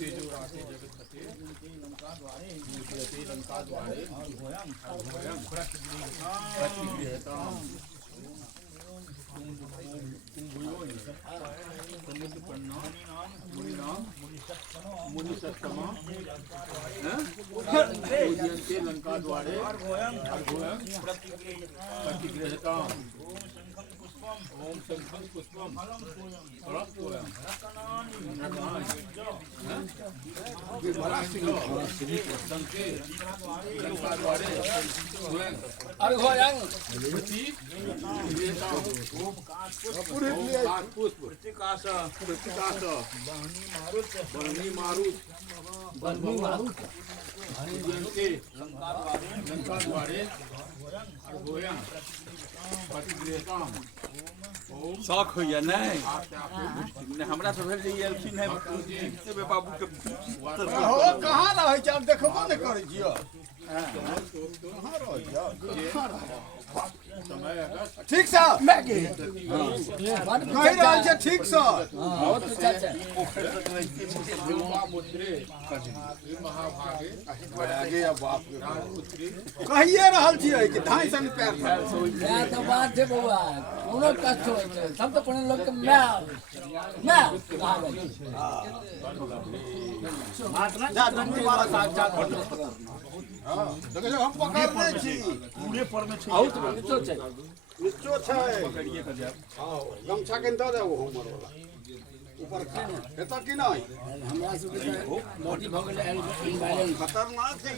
तेजो राशि जगत पते लंका द्वारे प्रतिगृहताम समुद्रपन्ना मुनिसत्तमा पूजयन्ते लंका द्वारे प्रतिगृहताम ओम शंखं पुष्पम फलं तोयं संके लंका द्वारे अर्घोयं पुष्प प्रतिकाश बरनी मारुत पूजयन्ते लंका द्वारे अर्घोयं प्रतिगृहताम शौक होइए नहीं हमरा सब भेल जे एलखिन है से बाबू के हो कहाँ रहे छै हम देखबो नहि करै छियै कहाँ रहे समय ठीक से कहि रहल छै ठीक से महाभागे बाप कहिए रहल छियै कि धाय संग पैर मैं तो बात है बउआ कोनो कष्ट होय छै सब तो पढ़े लोग के मैं जा दंडी वाला साक्षात देखो हम पकड़ने छी पूरे पर में छै आउट निचो छै निचो छै पकड़िए के जाब गमछा के दे देबो हमर वाला ऊपर हेता कि नहीं हमरा सब के बॉडी भ गेलै खतरनाक छै